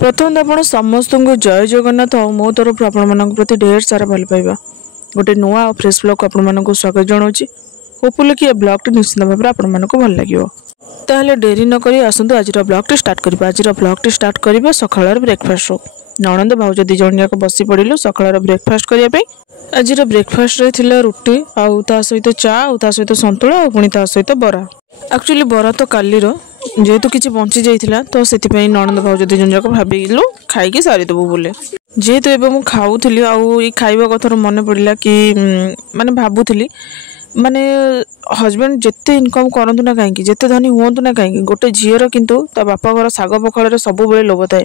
प्रथम तो आप समस्त को जय जगन्नाथ और मो तरफ आपण प्रति ढेर सारा भल पाइबा गोटे नुआ और फ्रेश ब्लॉग को स्वागत जनावि। होपफुली कि ब्लॉग टी निश्चित भाव में आपको भल लगे। ताहले डेरी न करी आसतु आज ब्लॉग टी स्टार्ट करिबा। आज ब्लॉग टी स्टार्ट करिबा सकाळर ब्रेकफास्ट रो। ननंद भाउज दी जण जाक बसी पड़िलु सकाळर ब्रेकफास्ट करिया पे। आज ब्रेकफास्ट रे थिला रुटी आउ ता सहित चा आउ ता सहित संतुला आउ पुणी ता सहित बरा। एक्चुअली बरा तो कालीर जेहेतु किसी बंची जाइथिला तो सेतिपई ननंद भाउज दी जण जाक भाबिलु खाइके सारी देबो बोले। जेहेतु एबे मु खाउथली आउ ई खाइबा कथार मन पड़िला कि माने भाबुथली माने हजबैंड जिते इनकम करंतु ना कहीं जिते धनी हुंतु ना कहीं गोटे झीर किंतु ता बापा घर साग पखाड़ सब बेले लोभ थाए।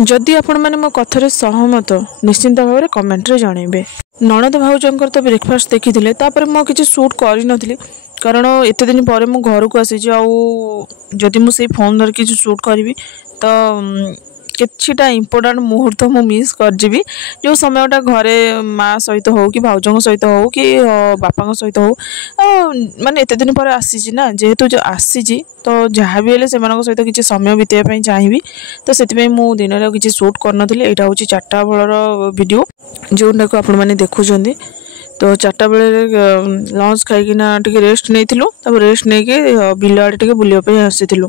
जदि आपण माने मो कथारे सहमत निश्चिंत भाव में कमेंट रे जणेबे। ननद भाउजंकर तो ब्रेकफास्ट देखिथिले तापर मो किछि शूट करि नथिली कारण एते दिन परे मो घर को आसी आउ जदि मु से फोन धर किछि शूट करबी तो किछिटा इम्पोर्टाट मुहूर्त मु मिस कर जीवी। जो समयटा घरे माँ सहित हो कि भाउजों सहित हो कि बापा सहित हो माने एते दिन पर आसी ना जेहेतु जो आसी तो जहाँ भी हेले सेमानक सहित किछि समय बितेबा चाहिए तो सेतिपई मु दिन रे किछि शूट करनथिले। एटा होछि 4टा बेलर वीडियो जोटा को आपण माने देखुछंदी। तो 4टा बेले लंच खाइकिना टिके रेस्ट नेइथिलु तब रेस्ट नेके बिल आड़े टिके बुलिया पे आसीथिलु।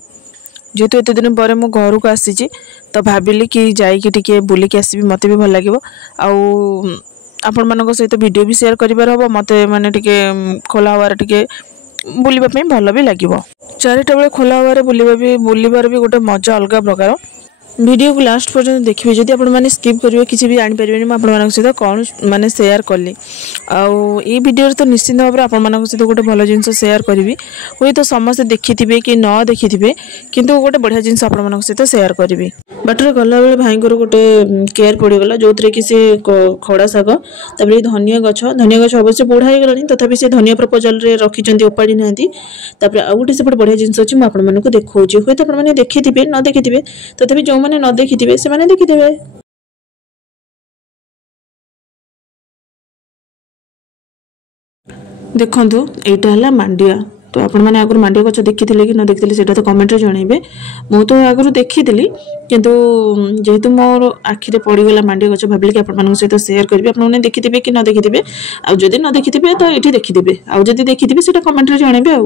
जेहेतु एत दिन पर मो घर को आसी तो भाविली कि जाइए टिके बुलिक आसबि मत भी भल लगे आपण मान सहित वीडियो भी शेयर करिबार हम मत माने टिके खोला हवार टिके बुलिबा पई भल भी लगे। 4टा बेले खोला हवार बुलिबार भी गोटे मजा अलग प्रकार। वीडियो को लास्ट पर्यंत देखिए जदि आपण माने स्किप करिवे किछि भी जानि परिबेनी म आपण मानक सहित कोन माने शेयर करली आउ ई वीडियो तो निश्चित भाव में आपण मानक सहित गोटे भल जिंस शेयर करी हुई तो समस्त देखिथिबे कि न देखिथिबे किंतु गोटे बढ़िया जिंस आपण मानक सहित शेयर करी। बाटर गला बेले भाई को गोटे केयर पड़गला जो थे कि से खड़ा शाग तापर धनिया गछ अवश्य बुढ़ा हो गलानी तथापि से धनिया प्रपोजल रे रखिचंती उपाड़ी नांती। तापर आ गोटे सेपट बढ़िया जिंस अछि म आपण मानक देखौची हुई तो आपण माने देखिथिबे न देखिथिबे तथापि जो माने न देखिथिबे से माने देखिथिबे। देखंतु एटा हला मांडिया तो आपण माने आगु मांडिया गछ देखिथिले कि न देखिथिले सेटा तो कमेंट रे जणाइबे। मु तो आगु देखिथिली किंतु जेहेतु मोर आखि रे पड़ी गला मांडिया गछ भाबिली कि आपण मानक सहित शेयर करबी। आपण माने देखिथिबे कि न देखिथिबे आ जदि न देखिथिबे तो एठी देखिथिबे आ जदि देखिथिबे सेटा कमेंट रे जणाइबे। आ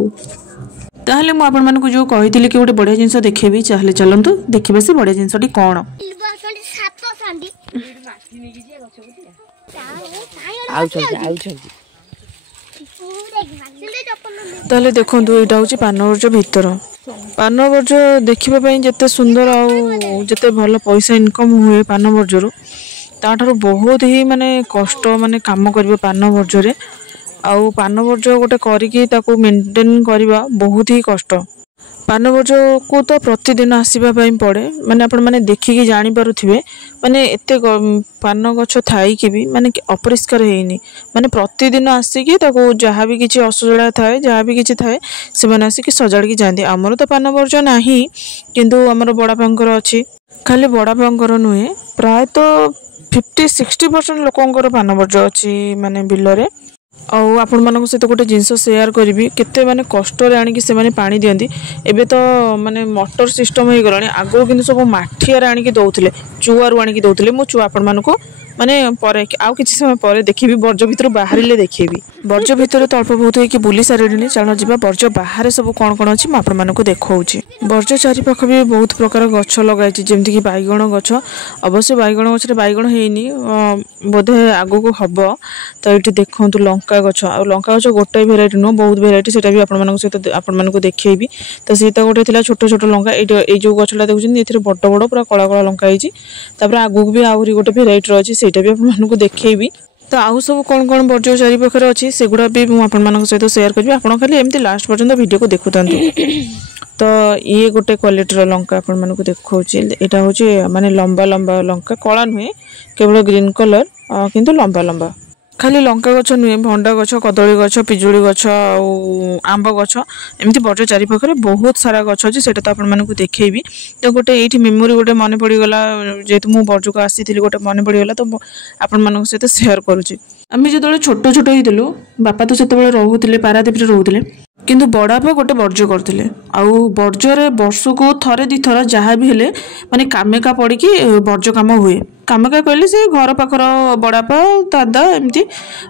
ताहले मु आपण मानक जो कहिथिले कि गोटे बढ़िया जिंस देखेबी चाहले चलंतु देखिबा से बढ़िया जिंसटी कोन ताले देखंतु एटा होची पानवर्ज भितर पानवर्ज देखिबा पई जते सुंदर आ जते भल पैसा इनकम हुए पानवर्ज रु ताठार बहुत ही माने कष्ट माने काम करबे पानवर्ज रे आउ पानवर्ज गोटे करिकी ताको मेंटेन करबा बहुत ही कष्ट। पानवर्ज को तो प्रतिदिन आसवा पड़े माने आपण माने देखिकी जानी पारुथिबे माने एते पान गछ थाई कि भी माने अपरिष्कार हेनी माने प्रतिदिन आसिकी ताको जहाँ भी किछि असजड़ा थाए जहाँ भी किछि थाए से माने आसिकी सजाड़की जांदी। हमर तो पानवर्ज नाही किंतु हमर बड़ापांकर अछि खाली बड़ापांकर नुहे प्राय तो 50-60% लोकंकर पानवर्ज अछि माने बिलरे। आउ आपण मानक सहित गोटे जिनस शेयर करी केते माने कष्ट रे आनी कि से माने पानी दियंती। एबे तो माने मोटर सिस्टम हो गलानी आगो किंतु सब माठिया आनी कि दउथिले चुआरु आनी कि दउथिले। मु चुआ आपण मानको माने परे आउ किछि समय परे देखिबी बर्ज भितर बाहरिले देखिबी बर्ज भितर तो अल्प बहुत कि बुली सारेनी चलो जिबा बर्ज बाहर सब कोन कोन अछि म आपण मानको देखौची। बर्ज चारि पाख भी बहुत प्रकार गछ लगाइछि जेमति कि बाइगण गछ अवश्य बाइगण गछ रे बाइगण हेनी बोधे आगो को हबो। तो एठी देखंतु लंका गछ आ लंका गछ गोटे भेराइटी न बहुत भेराइटी सेटा भी आपण मानको सहित आपण मानको देखैबी। तो सीता गोटे थिला छोट छोट लंका ए जो गछला देखुछन एथिरे बड़ बड़ पूरा कळा कळा लंका आइछि। तापर आगु भी आउरी गोटे भेराइटी अछि सेटा भी आपण मानको देखैबी। तो आउ सब कौन कौन बर्ज चारि पाखरे अछि सेगुडा भी मु आपण मानको सहित शेयर करबी। आपण खाली एमती लास्ट पर्यंत वीडियो को देखुतांतु। तो ये गोटे क्वालिटीर लंका आपण मानको देखौछि एटा होछि माने लंबा लंबा लंका कळा नुहे केवल ग्रीन कलर किंतु लंबा लंबा खाली लंका गछ नुहे भंडा गछ कदली गछ पिजुली गछ आंब गछ एमती बर्ज चारि पाखरे बहुत सारा गछ अछि सेटा तो आपण मानको देखैबी। तो गोटे एठी मेमोरी गोटे मन पड़ी गला जेतु मु बर्ज को आसीथिली गोटे मन पड़ी गला तो आपण मानको सहित शेयर करूछि। आमे जतले छोट छोट हितलु बापा तो सेतबेले रहउथिले पारादीप रे रहउथिले କିନ୍ତୁ ବଡ଼ବାପା ଗୋଟେ ବର୍ଜ୍ୟ କରିଥିଲେ ଆଉ ବର୍ଜ୍ୟରେ ବର୍ଷକୁ ଥରେ ଦୁଇ ଥର ଯାହା ବି ହେଲେ ମାନେ କାମେକା ପଡ଼ିକି ବର୍ଜ୍ୟ କାମ ହୁଏ। କାମେକା କହିଲେ ସେ ଘର ପାଖର ବଡ଼ବାପା ଦାଦା ଏମିତି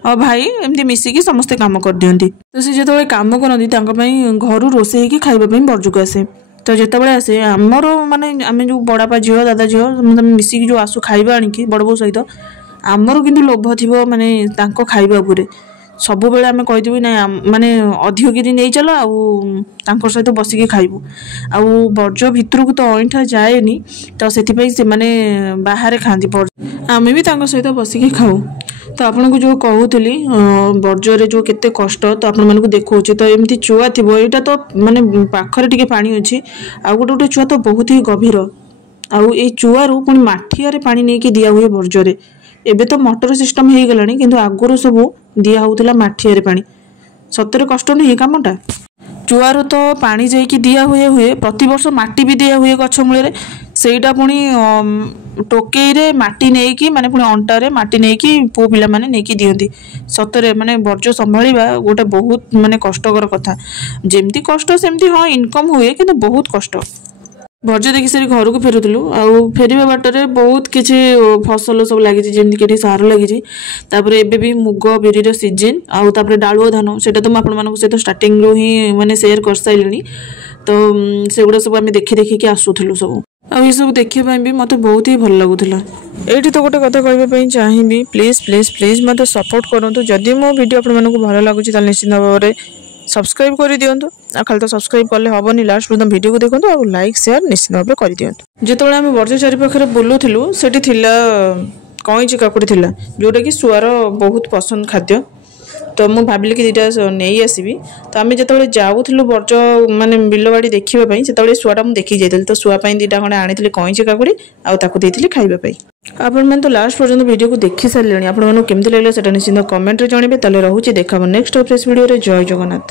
ଆଉ ଭାଇ ଏମିତି ମିଶିକି ସମସ୍ତେ କାମ କରିଦିଅନ୍ତି। ତ ସେ ଯେତେବେଳେ କାମ କରନ୍ତି ତାଙ୍କ ପାଇଁ ଘରୁ ରୋଷେଇ ହେଇକି ଖାଇବା ପାଇଁ ବର୍ଜ୍ୟକୁ ଆସେ। ତ ଯେତେବେଳେ ଆସେ ଆମର ମାନେ ଆମେ ଯେଉଁ ବଡ଼ବାପା ଝିଅ ଦାଦା ଝିଅ ସମସ୍ତେ ମିଶିକି ଯେଉଁ ଆସୁ ଖାଇବା ଆଣିକି ବଡ଼ ବୋଉ ସହିତ ଆମର କିନ୍ତୁ ଲୋଭ ଥିବ ମାନେ ତାଙ୍କ ଖାଇବା ଉପରେ। ସବୁବେଳେ ଆମେ କହିଦେବୁ ନାଇଁ ମାନେ ଅଧିକ କିରି ନେଇ ଚାଲ ଆଉ ତାଙ୍କ ସହିତ ବସିକି ଖାଇବୁ। ଆଉ ବର୍ଜ୍ୟ ଭିତରକୁ ତ ଅଇଁଠା ଯାଏନି ତ ସେଥିପାଇଁ ସେମାନେ ବାହାରେ ଖାଆନ୍ତି ଆମେ ବି ତାଙ୍କ ସହିତ ବସିକି ଖାଉ। ତ ଆପଣଙ୍କୁ ଯେଉଁ କହୁଥିଲି ବର୍ଜ୍ୟରେ ଯେଉଁ କେତେ କଷ୍ଟ ତ ଆପଣମାନଙ୍କୁ ଦେଖାଉଛି। ତ ଏମିତି ଚୁଆ ଥିବ ଏଇଟା ତ ମାନେ ପାଖରେ ଟିକେ ପାଣି ଅଛି ଆଉ ଗୋଟେ ଗୋଟେ ଚୁଆ ତ ବହୁତ ହି ଗଭୀର ଆଉ ଏଇ ଚୁଆରୁ ପୁଣି ମାଠିଆରେ ପାଣି ନେଇକି ଦିଆ ହୁଏ ବର୍ଜ୍ୟରେ। ଏବେ ତ ମଟର ସିଷ୍ଟମ ହେଇଗଲାଣି କିନ୍ତୁ ଆଗରୁ ସବୁ ଦିଆ ହେଉଥିଲା ମାଠିଆରେ ପାଣି। ସତରେ କଷ୍ଟ ନୁହେଁ କାମଟା। ଚୁଆରୁ ତ ପାଣି ଯାଇକି ଦିଆ ହୁଏ ପ୍ରତିବର୍ଷ ମାଟି ବି ଦିଆ ହୁଏ ଗଛ ମୂଳରେ। ସେଇଟା ପୁଣି ଟୋକେଇରେ ମାଟି ନେଇକି ମାନେ ପୁଣି ଅଣ୍ଟାରେ ମାଟି ନେଇକି ପୁଅ ପିଲାମାନେ ନେଇକି ଦିଅନ୍ତି। ସତରେ ମାନେ ବର୍ଜ୍ୟ ସମ୍ଭାଳିବା ଗୋଟେ ବହୁତ ମାନେ କଷ୍ଟକର କଥା। ଯେମିତି କଷ୍ଟ ସେମିତି ହଁ ଇନକମ୍ ହୁଏ କିନ୍ତୁ ବହୁତ କଷ୍ଟ। ବର୍ଜ୍ୟ ଦେଖି ସାରି ଘରକୁ ଫେରୁଥିଲୁ ଆଉ ଫେରିବା ବାଟରେ ବହୁତ କିଛି ଫସଲ ସବୁ ଲାଗିଛି ଯେମିତିକି ଏଠି ସାର ଲାଗିଛି। ତାପରେ ଏବେ ବି ମୁଗ ବିରିର ସିଜନ୍ ଆଉ ତାପରେ ଡାଳୁଅ ଧାନ ସେଇଟା ତ ମୁଁ ଆପଣମାନଙ୍କ ସହିତ ଷ୍ଟାର୍ଟିଂରୁ ହିଁ ମାନେ ସେୟାର କରିସାରିଲିଣି। ତ ସେଗୁଡ଼ା ସବୁ ଆମେ ଦେଖିକି ଆସୁଥିଲୁ ସବୁ ଆଉ ଏସବୁ ଦେଖିବା ପାଇଁ ବି ମୋତେ ବହୁତ ହି ଭଲ ଲାଗୁଥିଲା। ଏଇଠି ତ ଗୋଟେ କଥା କହିବା ପାଇଁ ଚାହିଁବି ପ୍ଲିଜ୍ ମୋତେ ସପୋର୍ଟ କରନ୍ତୁ। ଯଦି ମୋ ଭିଡ଼ିଓ ଆପଣମାନଙ୍କୁ ଭଲ ଲାଗୁଛି ତାହେଲେ ନିଶ୍ଚିତ ଭାବରେ ସବସ୍କ୍ରାଇବ୍ କରିଦିଅନ୍ତୁ। ଆଉ ଖାଲି ତ ସବସ୍କ୍ରାଇବ୍ କଲେ ହେବନି ଲାଷ୍ଟ ପର୍ଯ୍ୟନ୍ତ ଭିଡ଼ିଓକୁ ଦେଖନ୍ତୁ ଆଉ ଲାଇକ୍ ସେୟାର ନିଶ୍ଚିତ ଭାବରେ କରିଦିଅନ୍ତୁ। ଯେତେବେଳେ ଆମେ ବର୍ଜ୍ୟ ଚାରିପାଖରେ ବୁଲୁଥିଲୁ ସେଠି ଥିଲା କଇଁଚି କାକୁଡ଼ି ଥିଲା ଯେଉଁଟାକି ଶୁଆର ବହୁତ ପସନ୍ଦ ଖାଦ୍ୟ। ତ ମୁଁ ଭାବିଲି କି ଦୁଇଟା ନେଇ ଆସିବି। ତ ଆମେ ଯେତେବେଳେ ଯାଉଥିଲୁ ବର୍ଜ୍ୟ ମାନେ ବିଲବାଡ଼ି ଦେଖିବା ପାଇଁ ସେତେବେଳେ ଶୁଆଟା ମୁଁ ଦେଖିକି ଯାଇଥିଲି। ତ ଶୁଆ ପାଇଁ ଦୁଇଟା ଖଣ୍ଡେ ଆଣିଥିଲି କଇଁଚି କାକୁଡ଼ି ଆଉ ତାକୁ ଦେଇଥିଲି ଖାଇବା ପାଇଁ। ଆପଣମାନେ ତ ଲାଷ୍ଟ ପର୍ଯ୍ୟନ୍ତ ଭିଡ଼ିଓକୁ ଦେଖି ସାରିଲେଣି। ଆପଣମାନଙ୍କୁ କେମିତି ଲାଗିଲା ସେଟା ନିଶ୍ଚିତ କମେଣ୍ଟରେ ଜଣାଇବେ। ତାହେଲେ ରହୁଛି ଦେଖାହେବ ନେକ୍ସଟ ଫ୍ରେଶ୍ ଭିଡ଼ିଓରେ। ଜୟ ଜଗନ୍ନାଥ।